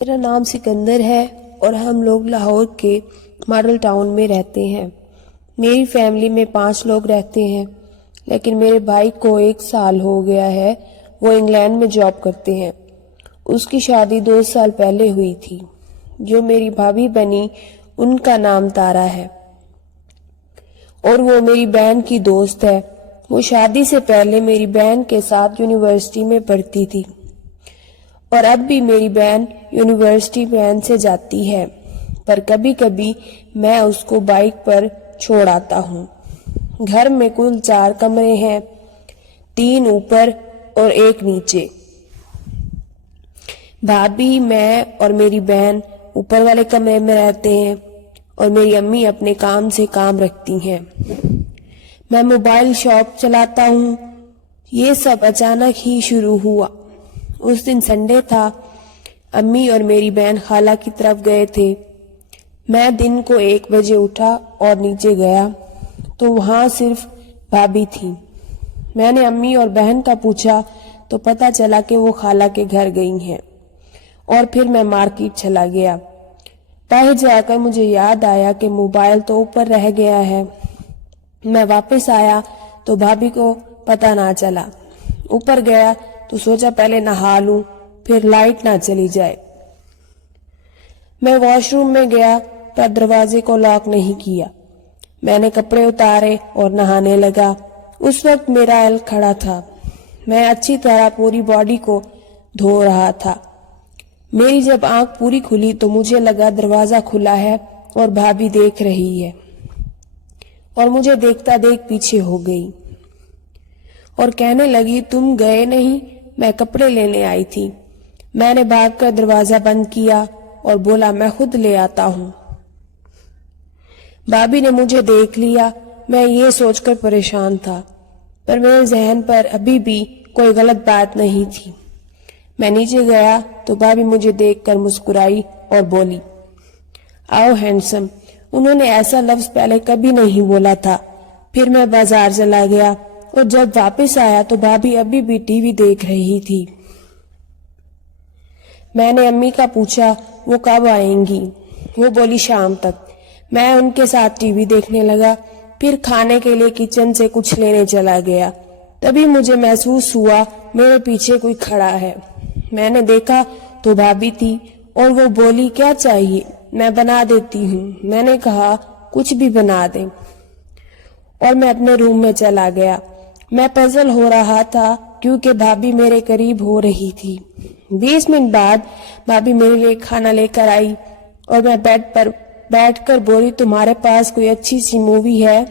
میرا نام سکندر ہے اور ہم لوگ لاہور کے ماڈل ٹاؤن میں رہتے ہیں۔ میری فیملی میں 5 لوگ رہتے ہیں، لیکن میرے بھائی کو 1 سال ہو گیا ہے، وہ انگلینڈ میں جاب کرتے ہیں۔ اس کی شادی 2 سال پہلے ہوئی تھی۔ جو میری بھابھی بنی ان کا نام تارا ہے اور وہ میری بہن کی دوست ہے۔ وہ شادی سے پہلے میری بہن کے ساتھ یونیورسٹی میں پڑھتی تھی اور اب بھی میری بہن یونیورسٹی وین سے جاتی ہے، پر کبھی کبھی میں اس کو بائک پر چھوڑ آتا ہوں۔ گھر میں کل 4 کمرے ہیں، 3 اوپر اور 1 نیچے۔ بھابھی، میں اور میری بہن اوپر والے کمرے میں رہتے ہیں اور میری امی اپنے کام سے کام رکھتی ہیں۔ میں موبائل شاپ چلاتا ہوں۔ یہ سب اچانک ہی شروع ہوا۔ اس دن سنڈے تھا، امی اور میری بہن خالہ کی طرف گئے تھے۔ میں دن کو 1 بجے اٹھا اور نیچے گیا تو وہاں صرف بھابھی تھی۔ میں نے امی اور بہن کا پوچھا تو پتہ چلا کہ وہ خالہ کے گھر گئی ہیں، اور پھر میں مارکیٹ چلا گیا۔ باہر جا کر مجھے یاد آیا کہ موبائل تو اوپر رہ گیا ہے۔ میں واپس آیا تو بھابھی کو پتہ نہ چلا۔ اوپر گیا تو سوچا پہلے نہا لوں، پھر لائٹ نہ چلی جائے۔ میں واش روم میں گیا پر دروازے کو لاک نہیں کیا۔ میں نے کپڑے اتارے اور نہانے لگا۔ اس وقت میرا ایل کھڑا تھا۔ میں اچھی طرح پوری باڈی کو دھو رہا تھا۔ میری جب آنکھ پوری کھلی تو مجھے لگا دروازہ کھلا ہے اور بھابھی دیکھ رہی ہے، اور مجھے دیکھتا دیکھ پیچھے ہو گئی اور کہنے لگی، تم گئے نہیں؟ میں کپڑے لینے آئی تھی۔ میں نے بھاگ کر دروازہ بند کیا اور بولا، میں خود لے آتا ہوں۔ بھابھی نے مجھے دیکھ لیا۔ میں یہ سوچ کر پریشان تھا، پر میرے ذہن پر ابھی بھی کوئی غلط بات نہیں تھی۔ میں نیچے گیا تو بھابھی مجھے دیکھ کر مسکرائی اور بولی، آؤ ہینڈسم۔ انہوں نے ایسا لفظ پہلے کبھی نہیں بولا تھا۔ پھر میں بازار چلا گیا اور جب واپس آیا تو بھابھی ابھی بھی ٹی وی دیکھ رہی تھی۔ میں نے امی کا پوچھا وہ کب آئیں گی؟ وہ بولی شام تک۔ میں ان کے ساتھ ٹی وی دیکھنے لگا، پھر کھانے کے لیے کچن سے کچھ لینے چلا گیا۔ تبھی مجھے محسوس ہوا میرے پیچھے کوئی کھڑا ہے۔ میں نے دیکھا تو بھابھی تھی اور وہ بولی، کیا چاہیے؟ میں بنا دیتی ہوں۔ میں نے کہا، کچھ بھی بنا دیں، اور میں اپنے روم میں چلا گیا۔ میں پزل ہو رہا تھا کیونکہ بھابھی میرے قریب ہو رہی تھی۔ 20 منٹ بعد بھابھی میرے لیے کھانا لے کر آئی اور میں بیڈ پر بیٹھ کر بولی، تمہارے پاس کوئی اچھی سی مووی ہے؟